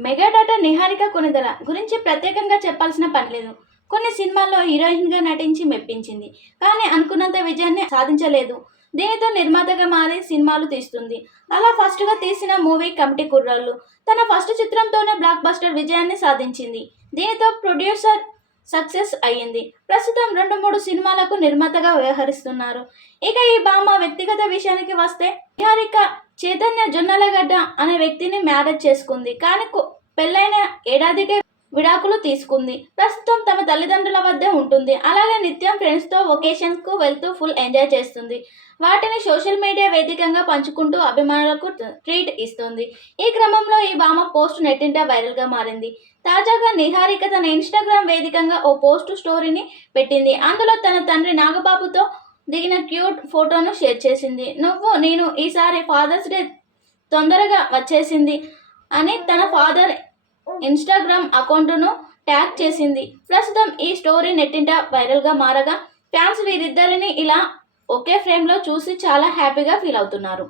మెగాడాటా నిహారిక కొనిదల. గురించి ప్రత్యేకంగా చెప్పాల్సిన పని లేదు. కొన్ని సినిమాల్లో హీరోయిన్గా నటించి మెప్పించింది. కానీ అనుకున్నంత విజయాన్ని సాధించలేదు. దీనితో నిర్మాతగా మారి సినిమాలు తీస్తుంది. అలా ఫస్ట్గా తీసిన మూవీ కమిటీ కుర్రాళ్ళు తన ఫస్ట్ చిత్రంతోనే బ్లాక్ బస్టర్ విజయాన్ని సాధించింది. దీనితో ప్రొడ్యూసర్ సక్సెస్ అయ్యింది. ప్రస్తుతం రెండు మూడు సినిమాలకు నిర్మాతగా వ్యవహరిస్తున్నారు. ఇక ఈ భామ వ్యక్తిగత విషయానికి వస్తే నిహారిక చైతన్య జొన్నలగడ్డ అనే వ్యక్తిని మ్యారేజ్ చేసుకుంది. కానీ పెళ్ళైన ఏడాదికే విడాకులు తీసుకుంది. ప్రస్తుతం తమ తల్లిదండ్రుల వద్దే ఉంటుంది. అలాగే నిత్యం ఫ్రెండ్స్తో ఒకేషన్స్కు వెళ్తూ ఫుల్ ఎంజాయ్ చేస్తుంది. వాటిని సోషల్ మీడియా వేదికగా పంచుకుంటూ అభిమానులకు ట్రీట్ ఇస్తుంది. ఈ క్రమంలో ఈ భామ పోస్ట్ నెట్టింట వైరల్గా మారింది. తాజాగా నిహారిక తన ఇన్స్టాగ్రామ్ వేదికగా ఓ పోస్ట్ స్టోరీని పెట్టింది. అందులో తన తండ్రి నాగబాబుతో దిగిన క్యూట్ ఫోటోను షేర్ చేసింది. నువ్వు నేను ఈసారి ఫాదర్స్ డే తొందరగా వచ్చేసింది అని తన ఫాదర్ ఇన్స్టాగ్రామ్ అకౌంట్ను ట్యాగ్ చేసింది. ప్రస్తుతం ఈ స్టోరీ నెట్టింట వైరల్గా మారగా ఫ్యాన్స్ వీరిద్దరిని ఇలా ఒకే ఫ్రేమ్లో చూసి చాలా హ్యాపీగా ఫీల్ అవుతున్నారు.